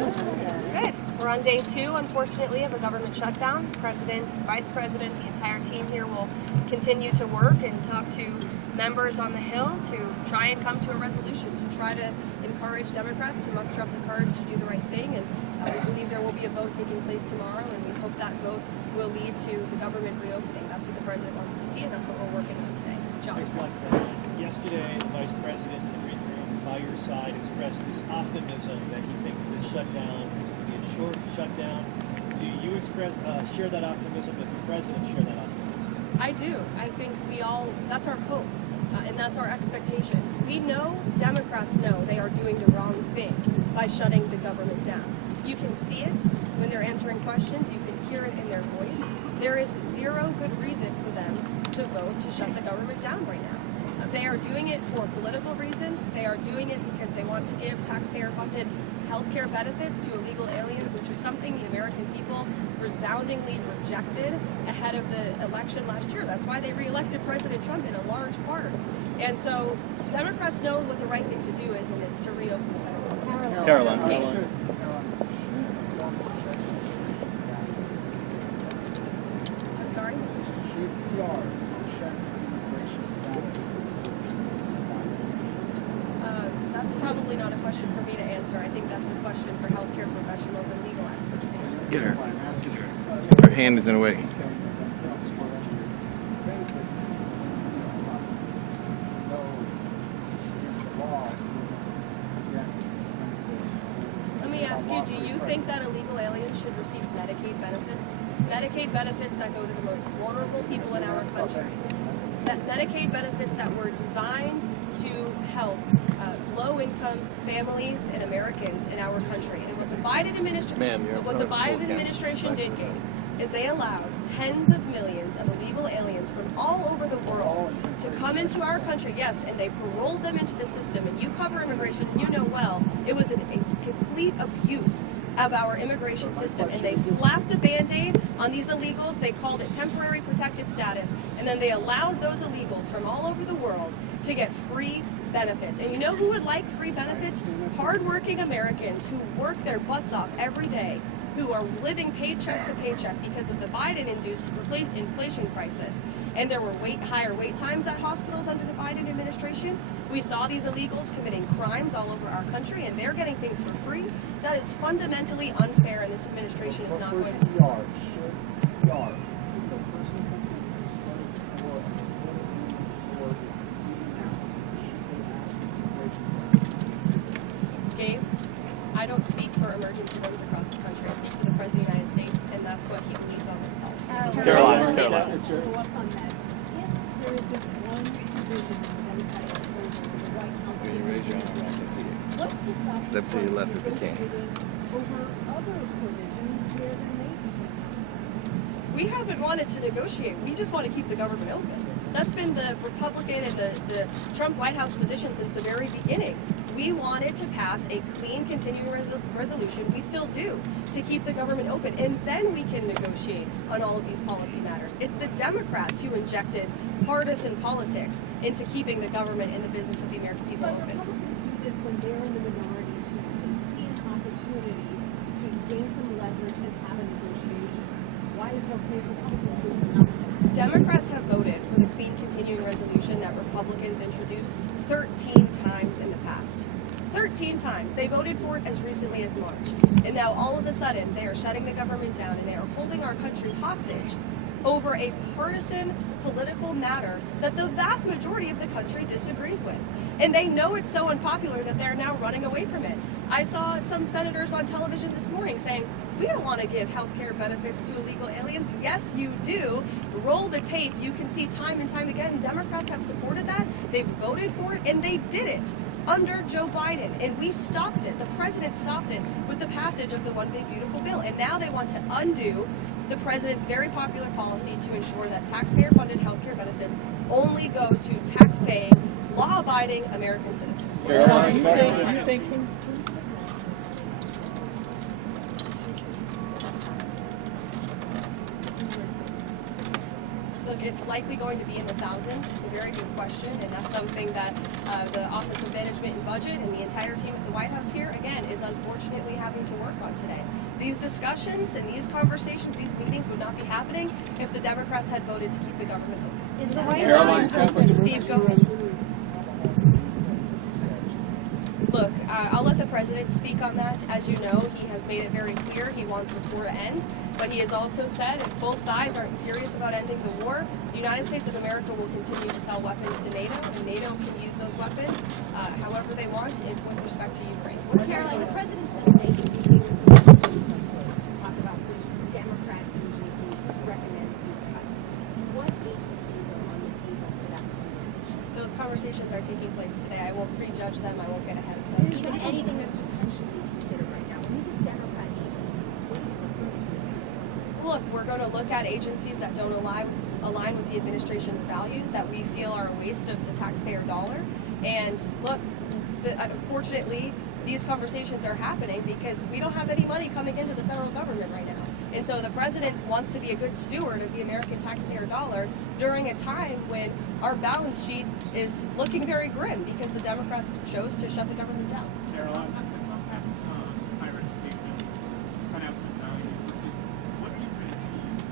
Good. We're on day 2, unfortunately, of a government shutdown. President, Vice President, the entire team here will continue to work and talk to members on the Hill to try and come to a resolution, to try to encourage Democrats to muster up the courage to do the right thing. And we believe there will be a vote taking place tomorrow, and we hope that vote will lead to the government reopening. That's what the President wants to see, and that's what we're working on today. John. Yesterday, the Vice President, Henry Throom, by your side, expressed this optimism that he thinks this shutdown is going to be a short shutdown. Do you share that optimism? Does the President share that optimism? I do. I think we all, that's our hope, and that's our expectation. We know, Democrats know, they are doing the wrong thing by shutting the government down. You can see it when they're answering questions. You can hear it in their voice. There is zero good reason for them to vote to shut the government down right now. They are doing it for political reasons. They are doing it because they want to give taxpayer-funded health care benefits to illegal aliens, which is something the American people resoundingly rejected ahead of the election last year. That's why they reelected President Trump in a large part. And so Democrats know what the right thing to do is, and it's to reopen the federal. Caroline. I'm sorry? That's probably not a question for me to answer. I think that's a question for healthcare professionals and legal experts to answer. Get her. Her hand is in the way. Let me ask you, do you think that illegal aliens should receive Medicaid benefits? Medicaid benefits that go to the most vulnerable people in our country. That Medicaid benefits that were designed to help low-income families and Americans in our country. And what the Biden administration did, Gabe, is they allowed tens of millions of illegal aliens from all over the world to come into our country, yes, and they paroled them into the system. And you cover immigration, and you know well, it was a complete abuse of our immigration system, and they slapped a Band-Aid on these illegals. They called it temporary protective status, and then they allowed those illegals from all over the world to get free benefits. And you know who would like free benefits? Hardworking Americans who work their butts off every day, who are living paycheck to paycheck because of the Biden-induced inflation crisis. And there were higher wait times at hospitals under the Biden administration. We saw these illegals committing crimes all over our country, and they're getting things for free. That is fundamentally unfair, and this administration is not going to support. Gabe, I don't speak for emergency rooms across the country. I speak for the President of the United States, and that's what he believes on this policy. Caroline. To follow up on that, if there is this one provision in the Democratic proposal in the White House, Can you raise your arm? I can see it. what's to stop Step to your left if you can. over other provisions where there may be some? We haven't wanted to negotiate. We just want to keep the government open. That's been the Republican and the Trump White House position since the very beginning. We wanted to pass a clean continuing resolution, we still do, to keep the government open, and then we can negotiate on all of these policy matters. It's the Democrats who injected partisan politics into keeping the government and the business of the American people But open. Republicans do this when they're in the minority to see an opportunity to gain some leverage and have a negotiation. Why is it okay for Republicans doing this? Democrats have voted for the clean continuing resolution that Republicans introduced 13 times in the past. 13 times. They voted for it as recently as March. And now all of a sudden they are shutting the government down, and they are holding our country hostage over a partisan political matter that the vast majority of the country disagrees with. And they know it's so unpopular that they're now running away from it. I saw some senators on television this morning saying, we don't want to give health care benefits to illegal aliens. Yes, you do. Roll the tape. You can see time and time again, Democrats have supported that. They've voted for it, and they did it under Joe Biden. And we stopped it. The president stopped it with the passage of the One Big Beautiful Bill. And now they want to undo the president's very popular policy to ensure that taxpayer-funded health care benefits only go to tax-paying, law-abiding American citizens. Look, it's likely going to be in the thousands. It's a very good question, and that's something that the Office of Management and Budget and the entire team at the White House here, again, is unfortunately having to work on today. These discussions and these conversations, these meetings would not be happening if the Democrats had voted to keep the government open. Is the White Caroline, House Steve, go for it. Look, I'll let the president speak on that. As you know, he has made it very clear he wants this war to end, but he has also said if both sides aren't serious about ending the war, the United States of America will continue to sell weapons to NATO, and NATO can use those weapons however they want with respect to Ukraine. Caroline, the president said today he's meeting with the president to talk about which Democrat agencies recommend to be cut. What agencies are on the table for that conversation? Those conversations are taking place today. I won't prejudge them. I won't get ahead of them. Even anything that's potentially considered right now. When he says Democrat agencies, what is he referring to? Look, we're going to look at agencies that don't align with the administration's values that we feel are a waste of the taxpayer dollar. And look, unfortunately, these conversations are happening because we don't have any money coming into the federal government right now. And so the president wants to be a good steward of the American taxpayer dollar during a time when our balance sheet is looking very grim because the Democrats chose to shut the government down. Caroline, the compact higher education set out some values, which is what are you trying to achieve?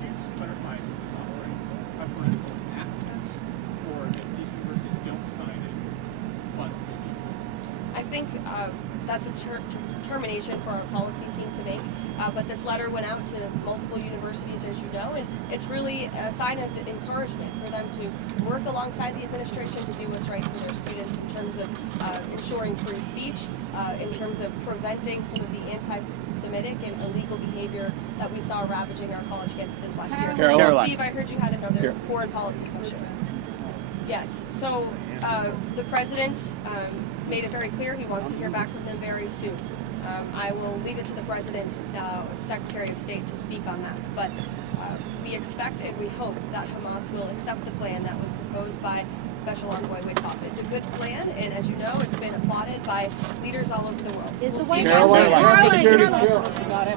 Can you just clarify, is this offering preferential access, or if these universities don't sign it, funds will be? I think that's a determination for our policy team to make. But this letter went out to multiple universities, as you know, and it's really a sign of encouragement for them to work alongside the administration to do what's right for their students in terms of ensuring free speech, in terms of preventing some of the anti-Semitic and illegal behavior that we saw ravaging our college campuses last year. Caroline. Steve, I heard you had another foreign policy question. Yes. So the president made it very clear he wants to hear back from them very soon. I will leave it to the president, Secretary of State, to speak on that. But we expect and we hope that Hamas will accept the plan that was proposed by Special Envoy Witkoff. It's a good plan, and as you know, it's been applauded by leaders all over the world. Is We'll the see White you House guys later. Caroline, Got it.